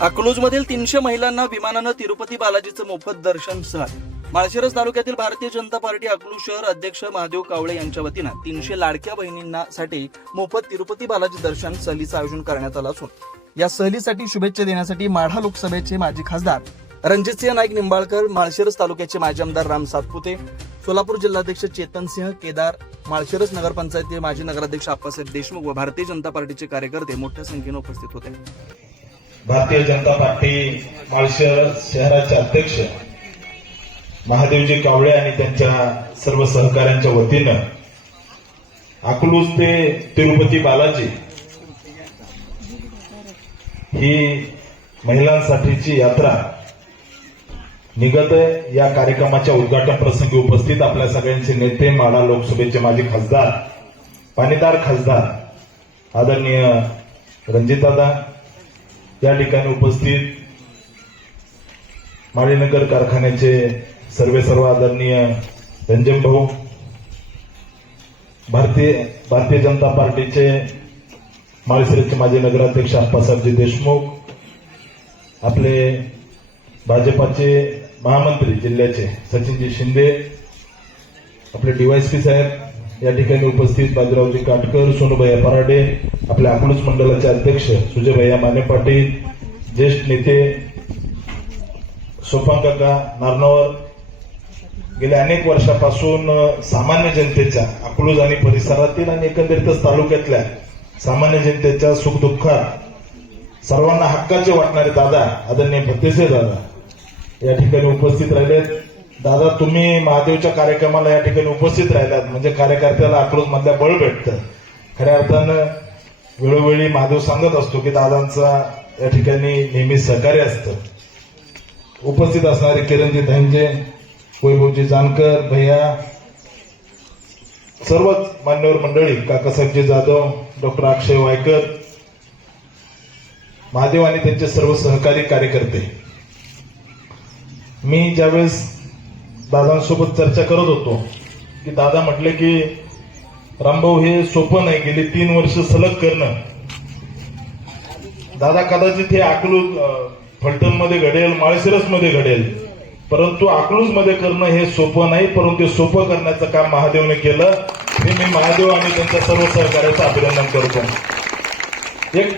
अकलूजमधील तीनशे महिलांना विमानानं तिरुपती बालाजीचं मोफत दर्शन सहल माळशिरस तालुक्यातील भारतीय जनता पार्टी अकलूज शहर अध्यक्ष महादेव कावळे यांच्या वतीनं तीनशे लाडक्या बहिणींसाठी मोफत तिरुपती बालाजी दर्शन सहलीचं आयोजन करण्यात आलं असून या सहलीसाठी शुभेच्छा देण्यासाठी माढा लोकसभेचे माजी खासदार रणजितसिंह नाईक निंबाळकर माळशिरस तालुक्याचे माजी आमदार राम सातपुते सोलापूर जिल्हाध्यक्ष चेतनसिंह केदार माळशिरस नगरपंचायतीचे माजी नगराध्यक्ष आप्पासाहेब देशमुख व भारतीय जनता पार्टीचे कार्यकर्ते मोठ्या संख्येनं उपस्थित होते. भारतीय जनता पार्टी माळशहर शहराचे अध्यक्ष महादेवजी कावळे आणि त्यांच्या सर्व सहकाऱ्यांच्या वतीनं अकलूज ते तिरुपती बालाजी ही महिलांसाठीची यात्रा निघत या कार्यक्रमाच्या उद्घाटन प्रसंगी उपस्थित आपल्या सगळ्यांचे नेते माडा लोकसभेचे माजी खासदार पाणीदार खासदार आदरणीय रणजितदादा या ठिकाणी उपस्थित माळीनगर कारखान्याचे सर्वे सर्व आदरणीय रंजन भाऊ भारतीय भारतीय जनता पार्टीचे माळशिरसचे माजी नगराध्यक्ष अप्पासाहेबजी देशमुख आपले भाजपाचे महामंत्री जिल्ह्याचे सचिनजी शिंदे आपले डीवायसपी साहेब या ठिकाणी उपस्थित बाजीरावजी काटकर सोनूभैया पराडे आपल्या अकलूज मंडळाचे अध्यक्ष सुजयभैया माने पाटील ज्येष्ठ नेते सोपान काका नारनवर गेल्या अनेक वर्षापासून सामान्य जनतेच्या अकलूज आणि परिसरातील आणि एकंदरीतच तालुक्यातल्या सामान्य जनतेच्या सुखदुःखात सर्वांना हक्काचे वाटणारे दादा आदरणीय भत्तेसे दादा या ठिकाणी उपस्थित राहिलेत. दादा तुम्ही महादेवच्या कार्यक्रमाला या ठिकाणी उपस्थित राहिलात. म्हणजे कार्यकर्त्याला अकलूज मधल्या बळ भेटतं. खऱ्या अर्थानं वेळोवेळी महादेव सांगत असतो की दादांचा या ठिकाणी नेहमी सहकार्य असतं. उपस्थित असणारे किरणजी धनजे वैभवजी जानकर भैया सर्वच मान्यवर मंडळी काकासाहेबजी जाधव डॉक्टर अक्षय वायकर महादेव आणि त्यांचे सर्व सहकारी कार्यकर्ते. मी ज्यावेळेस दादांसोबत चर्चा करत होतो. की दादा म्हटले की रामभाऊ हे सोपं नाही गेली तीन वर्ष सलग करणं. दादा कदाचित हे आकलू फलटणमध्ये घडेल माळशिरसमध्ये घडेल. परंतु अकलूजमध्ये करणं हे सोपं नाही परंतु ते सोपं करण्याचं काम महादेवने केलं. हे मी महादेव आणि त्यांच्या सर्व सहकार्याचं अभिनंदन करतो. एक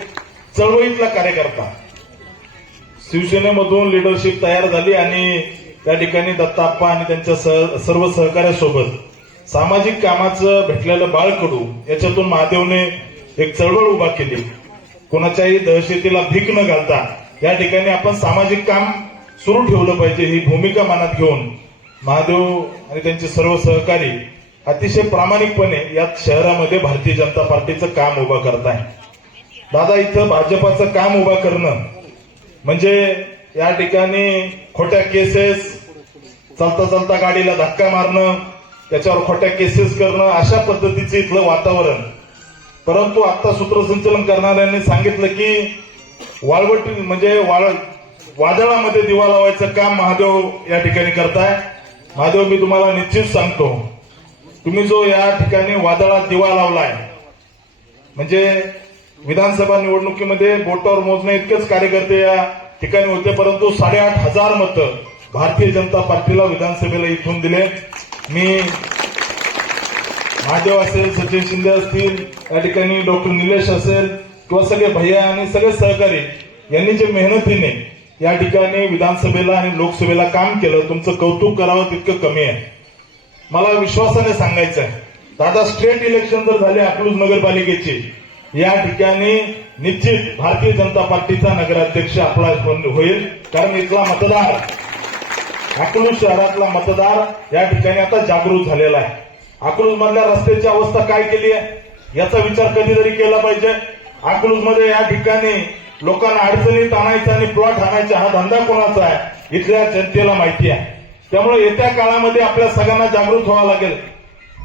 चळवळीतला कार्यकर्ता. शिवसेनेमधून लिडरशिप तयार झाली आणि त्या ठिकाणी दत्ताप्पा आणि त्यांच्या सह- सर्व सहकार्यासोबत सामाजिक कामाचं भेटलेलं बाळकडू याच्यातून महादेवने एक चळवळ उभा केली. कोणाच्याही दहशतीला भीक न घालता या ठिकाणी आपण सामाजिक काम सुरू ठेवलं पाहिजे ही भूमिका मनात घेऊन महादेव आणि त्यांचे सर्व सहकारी अतिशय प्रामाणिकपणे या शहरामध्ये भारतीय जनता पार्टीचं काम उभं करत आहे. दादा इथं भाजपाचं काम उभं करणं म्हणजे या ठिकाणी खोट्या केसेस चालता चालता गाडीला धक्का मारणं त्याच्यावर खोट्या केसेस करणं अशा पद्धतीचं इथलं वातावरण. परंतु आता सूत्रसंचलन करणाऱ्यांनी सांगितलं की वाळवटी म्हणजे वाळ वादळामध्ये दिवा लावायचं काम महादेव या ठिकाणी करताय. महादेव मी तुम्हाला निश्चित सांगतो तुम्ही जो या ठिकाणी वादळात दिवा लावलाय म्हणजे विधानसभा निवडणुकीमध्ये बोटावर मोजणे इतकेच कार्यकर्ते या ठिकाणी होते परंतु साडेआठ हजार मतं भारतीय जनता पार्टीला विधानसभेला इथून दिले. मी महादेव असेल सचिन शिंदे असतील या ठिकाणी डॉक्टर निलेश असेल किंवा सगळे भैया आणि सगळे सहकारी यांनी जे मेहनतीने या ठिकाणी विधानसभेला आणि लोकसभेला काम केलं तुमचं कौतुक करावं तितकं कमी आहे. मला विश्वासाने सांगायचं आहे दादा स्टेट इलेक्शन जर झाले अकलूज नगरपालिकेचे या ठिकाणी निश्चित भारतीय जनता पार्टीचा नगराध्यक्ष आपला होईल. कारण इथला मतदार अकलूज शहरातला मतदार या ठिकाणी आता जागृत झालेला आहे. अकलूज मधल्या रस्त्याची अवस्था काय केली आहे? याचा विचार कधीतरी केला पाहिजे. अकलूजमध्ये या ठिकाणी लोकांना अडचणीत आणायचा आणि प्लॉट आणायचा हा धंदा कोणाचा आहे? इथल्या जनतेला माहिती आहे. त्यामुळे येत्या काळामध्ये आपल्या सगळ्यांना जागृत व्हावं लागेल.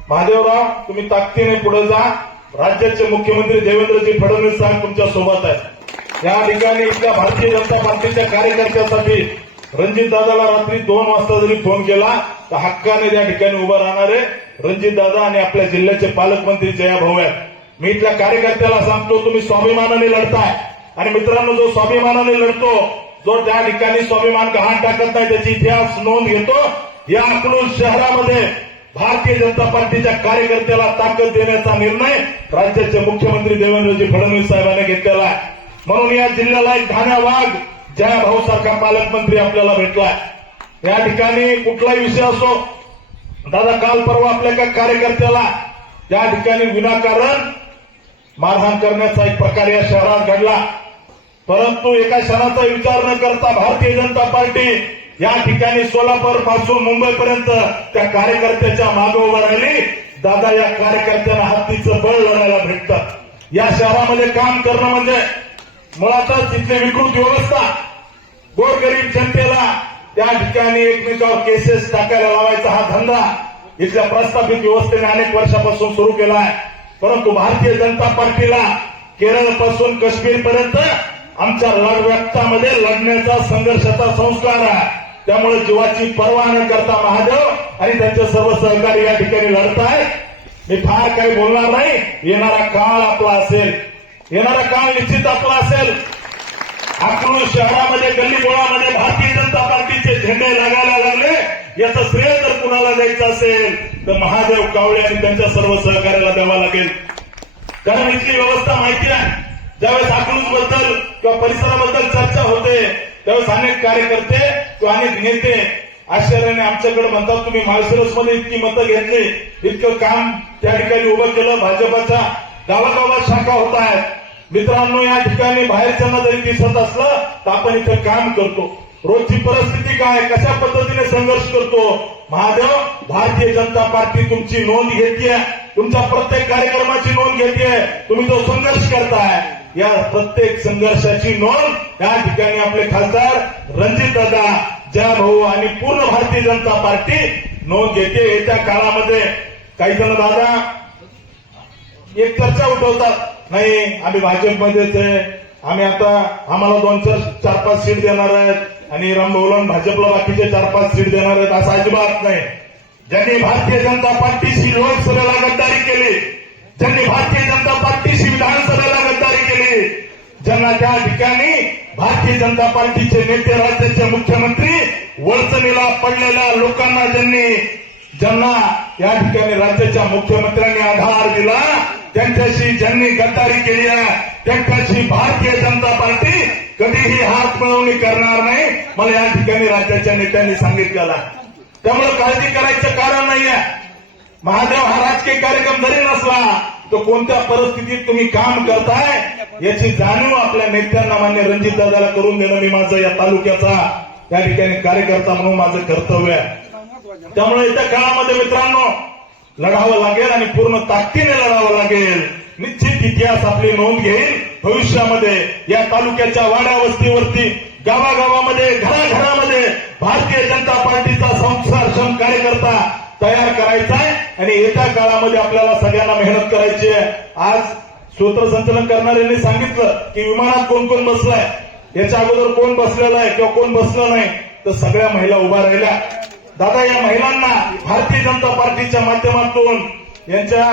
महादेवराव तुम्ही ताकदीने पुढे जा. राज्याचे मुख्यमंत्री देवेंद्रजी फडणवीस साहेब तुमच्यासोबत आहेत. या ठिकाणी इथल्या भारतीय जनता पार्टीच्या कार्यकर्त्यासाठी रणजित दादाला रात्री दोन वाजता जरी फोन केला तर हक्काने त्या ठिकाणी उभं राहणारे रणजित दादा आणि आपल्या जिल्ह्याचे पालकमंत्री जया भाऊ आहेत. मी इथल्या कार्यकर्त्याला सांगतो तुम्ही स्वाभिमानाने लढताय. आणि मित्रांनो जो स्वाभिमानाने लढतो जो त्या ठिकाणी स्वाभिमान गहाण टाकत नाही त्याची इतिहास नोंद घेतो. या अकलूज शहरामध्ये भारतीय जनता पार्टीच्या कार्यकर्त्याला ताकद देण्याचा निर्णय राज्याचे मुख्यमंत्री देवेंद्रजी फडणवीस साहेबांनी घेतलेला आहे. म्हणून या जिल्ह्याला एक धान्या वाघ जया भाऊ सारखा पालकमंत्री आपल्याला भेटलाय. या ठिकाणी कुठलाही विषय असो दादा काल परवा आपल्या एका कार्यकर्त्याला या ठिकाणी विनाकारण मारहाण करण्याचा एक प्रकार या शहरात घडला. परंतु एका क्षणाचा विचार न करता भारतीय जनता पार्टी या ठिकाणी सोलापूरपासून मुंबईपर्यंत त्या कार्यकर्त्याच्या मागे उभं राहिली. दादा या कार्यकर्त्यांना हत्तीचं बळ लढायला भेटतं. या शहरामध्ये काम करणं म्हणजे मुळातच तिथली विकृत व्यवस्था गोरगरीब जनतेला त्या ठिकाणी एकमेकावर केसेस टाकायला लावायचा हा धंदा इथल्या प्रस्थापित व्यवस्थेने अनेक वर्षापासून सुरू केला आहे. परंतु भारतीय जनता पार्टीला केरळपासून काश्मीरपर्यंत आमच्या लढ व्यक्तामध्ये लढण्याचा संघर्षाचा संस्कार आहे. त्यामुळे जीवाची पर्वा न करता महादेव आणि त्यांचे सर्व सहकारी या ठिकाणी लढताय. मी फार काही बोलणार नाही. येणारा काळ आपला असेल. येणारा काळ निश्चित आपला असेल. अकलूज शहरामध्ये गल्ली गोळामध्ये भारतीय जनता पार्टीचे झेंडे लागायला लागले. याचं श्रेय जर कुणाला द्यायचं असेल तर महादेव कावळे आणि त्यांच्या सर्व सहकार्याला द्यावा लागेल. कारण इथली व्यवस्था माहिती आहे. ज्यावेळेस अकलूजबद्दल किंवा परिसराबद्दल चर्चा होते त्यावेळेस अनेक कार्यकर्ते तो अनेक नेते आश्चर्याने आमच्याकडे म्हणतात तुम्ही माळशिरसमध्ये इतकी मतं घेतली इतकं काम त्या ठिकाणी उभं केलं भाजपाच्या गावागावात शाखा होत आहेत मित्रांनो या ठिकाणी बाहेरच्यांना जरी दिसत असलं तर आपण इथं काम करतो. रोजची परिस्थिती काय? कशा पद्धतीने संघर्ष करतो? महादेव भारतीय जनता पार्टी तुमची नोंद घेते तुमच्या प्रत्येक कार्यक्रमाची नोंद घेते तुम्ही जो संघर्ष करताय या प्रत्येक संघर्षाची नोंद या ठिकाणी आपले खासदार रणजित दादा ज्या भाऊ आणि पूर्ण भारतीय जनता पार्टी नोंद घेते. येत्या काळामध्ये काही जण दादा एक चर्चा उठवतात. नाही आम्ही भाजपमध्येच आहे. आम्ही आता आम्हाला दोन चार चार पाच सीट देणार आहेत आणि रामभाऊला भाजपला बाकीचे चार पाच सीट देणार आहेत असं अजिबात नाही. ज्यांनी भारतीय जनता पार्टीशी लोकसभेला गद्दारी केली ज्यांनी भारतीय जनता पार्टीशी विधानसभेला खबरदारी केली. ज्यांना त्या ठिकाणी भारतीय जनता पार्टीचे नेते राज्याचे मुख्यमंत्री वळचणीला पडलेल्या लोकांना ज्यांनी ज्यांना या ठिकाणी राज्याच्या मुख्यमंत्र्यांनी आधार दिला त्यांच्याशी ज्यांनी गद्दारी केली आहे त्यांच्याशी भारतीय जनता पार्टी कधीही हात मिळवणी करणार नाही मला या ठिकाणी राज्याच्या नेत्यांनी सांगितलेलं आहे. त्यामुळे काळजी करायचं कारण नाही आहे महादेव हा राजकीय कार्यक्रम जरी नसला तर कोणत्या परिस्थितीत तुम्ही काम करताय याची जाणीव आपल्या नेत्यांना मान्य रणजित दादाला करून देणं मी माझं या तालुक्याचा त्या ठिकाणी कार्यकर्ता म्हणून माझं कर्तव्य आहे. त्यामुळे येत्या काळामध्ये मित्रांनो लढावं लागेल आणि पूर्ण ताकदीने लढावं लागेल. निश्चित इतिहास आपली नोंद घेईल. भविष्यामध्ये या तालुक्याच्या वाड्या वस्तीवरती गावागावामध्ये घराघरामध्ये भारतीय जनता पार्टीचा संसारक्षम कार्यकर्ता तयार करायचा आहे आणि येत्या काळामध्ये आपल्याला सगळ्यांना मेहनत करायची आहे. आज सूत्रसंचलन करणाऱ्यांनी सांगितलं की विमानात कोण कोण बसलाय? याच्या अगोदर कोण बसलेलं आहे किंवा कोण बसलं नाही तर सगळ्या महिला उभा राहिल्या. दादा या महिलांना भारतीय जनता पार्टीच्या माध्यमातून यांच्या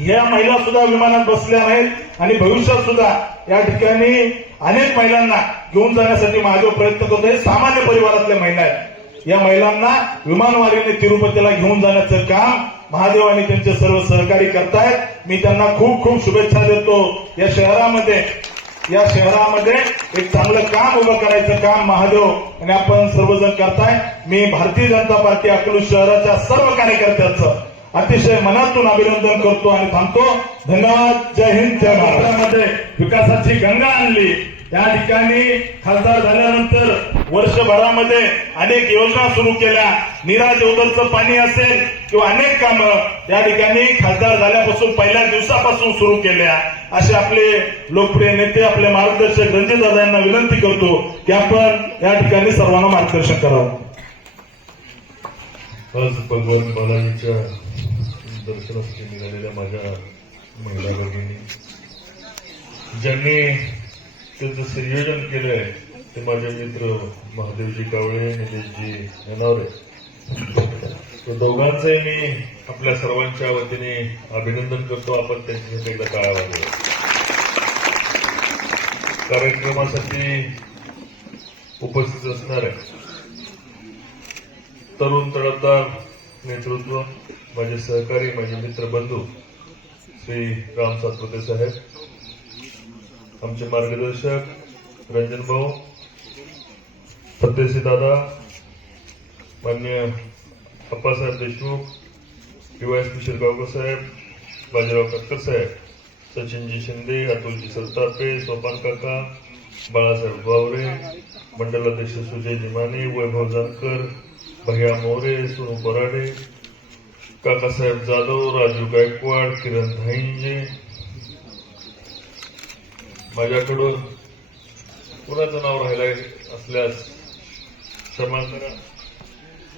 या महिला सुद्धा विमानात बसल्या नाहीत आणि भविष्यात सुद्धा या ठिकाणी अनेक महिलांना घेऊन जाण्यासाठी माझे प्रयत्न करतो हे सामान्य परिवारातल्या महिला आहेत. या महिलांना विमानवारीने तिरुपतीला घेऊन जाण्याचं काम महादेव आणि त्यांचे सर्व सहकारी करतायत. मी त्यांना खूप खूप शुभेच्छा देतो. या शहरामध्ये या शहरामध्ये एक चांगलं काम उभं करायचं काम महादेव आणि आपण सर्वजण करताय. मी भारतीय जनता पार्टी अकलूज शहराच्या सर्व कार्यकर्त्यांचं अतिशय मनातून अभिनंदन करतो आणि थांबतो. धन्यवाद. जय हिंद जय महाराष्ट्रामध्ये विकासाची गंगा आणली. या ठिकाणी खासदार झाल्यानंतर वर्षभरामध्ये अनेक योजना सुरू केल्या. नीरा देवदरचं पाणी असेल किंवा अनेक कामं या ठिकाणी खासदार झाल्यापासून पहिल्या दिवसापासून सुरू केल्या. असे आपले लोकप्रिय नेते आपले मार्गदर्शक रणजित यांना विनंती करतो की आपण या ठिकाणी सर्वांना मार्गदर्शन करावं. आज भगवान बालाजीच्या दर्शनासाठी निघालेल्या माझ्या महिला भगिनी ज्यांनी त्याचं संयोजन केलंय ते माझे मित्र महादेवजी कावळे निलेशजी यनावरे तर दोघांचे मी आपल्या सर्वांच्या वतीने अभिनंदन करतो. आपण त्यांच्यासाठी एकदा काळा कार्यक्रमासाठी उपस्थित असणार आहे तरुण तडफदार नेतृत्व माझे सहकारी माझे मित्र बंधू श्री राम सातपुते साहेब आमचे मार्गदर्शक रंजन भाऊ फतेसी दादा मान्य अप्पासाहेब देशमुख डीवायएसपी शिरगावकर साहेब बाजीराव कक्कर साहेब सचिनजी शिंदे अतुलजी सरतापे सोपान काका बाळासाहेब बावरे मंडलाध्यक्ष सुजय जिमाने वैभव जानकर भैया मोरे सोनू बराडे काकासाहेब जाधव राजू गायकवाड किरण धाईंजे माझ्याकडून कुणाचं नाव राहिलं असल्यास क्षमा करा.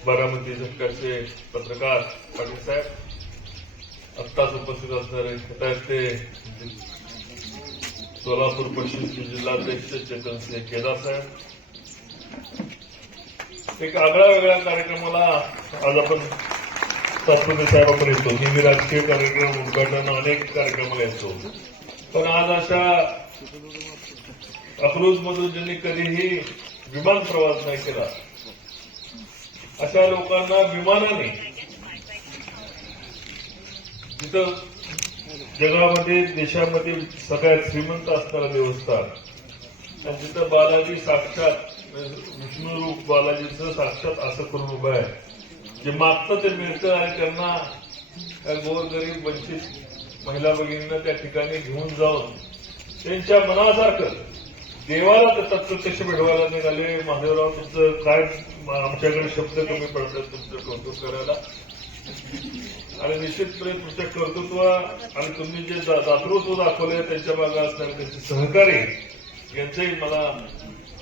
बारामती सरकारचे पत्रकार पाटील साहेब आत्ताच उपस्थित असणारे ते सोलापूर पश्चिमचे जिल्हाध्यक्ष चेतन सिंह केदार साहेब. एक आगळ्या वेगळ्या कार्यक्रमाला आज आपण सातपुते साहेबाकडे येतो. नेहमी राजकीय कार्यक्रम उद्घाटन अनेक कार्यक्रमाला येतो. पण आज अशा अकलूज मधून ज्यांनी कधीही विमान प्रवास नाही केला अशा लोकांना विमानाने जिथं जगामध्ये देशामध्ये सगळ्यात श्रीमंत असणारं देवस्थान आणि जिथं बालाजी साक्षात विष्णुरूप बालाजीचं साक्षात असं करून उभं आहे जे मागतं ते मिळतं आणि त्यांना गोरगरीब वंचित महिला भगिनींना त्या ठिकाणी घेऊन जाऊन त्यांच्या मनासारखं. देवाला प्रत्यक्ष भेटवायला निघाले. महादेवराव तुमचं काय आमच्याकडे शब्द कमी पडतात तुमचं कौतुक करायला? आणि निश्चितपणे तुमच्या कर्तृत्व आणि तुम्ही जे दातृत्व दाखवले त्यांच्या मागे असणारे त्यांचे सहकारी यांचंही मला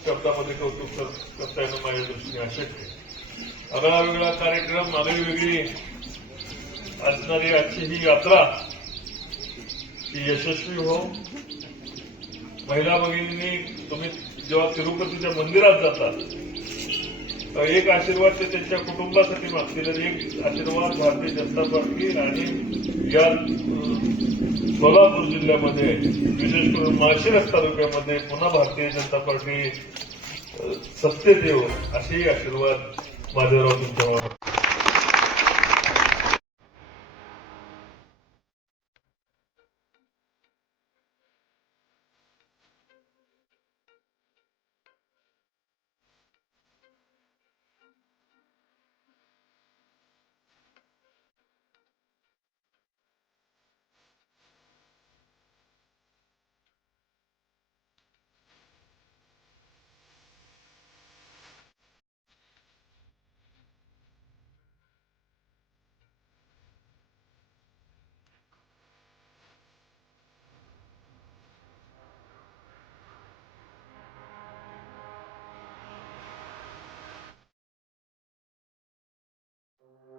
शब्दामध्ये कौतुक करता येणं माझ्या दृष्टीने अशक्य अगळा आगळा वेगळा कार्यक्रम आगळी वेगळी असणारी आजची ही यात्रा ती यशस्वी हो महिला भगिनी तुम्ही जेव्हा तिरुपतीच्या मंदिरात जाता तर एक आशीर्वाद ते त्यांच्या कुटुंबासाठी मागतील एक आशीर्वाद भारतीय जनता पार्टी आणि या सोलापूर जिल्ह्यामध्ये विशेष करून माळशिरस तालुक्यामध्ये पुन्हा भारतीय जनता पार्टी अं, सत्तेत येऊ असेही आशीर्वाद माझ्यावर तुमच्यावर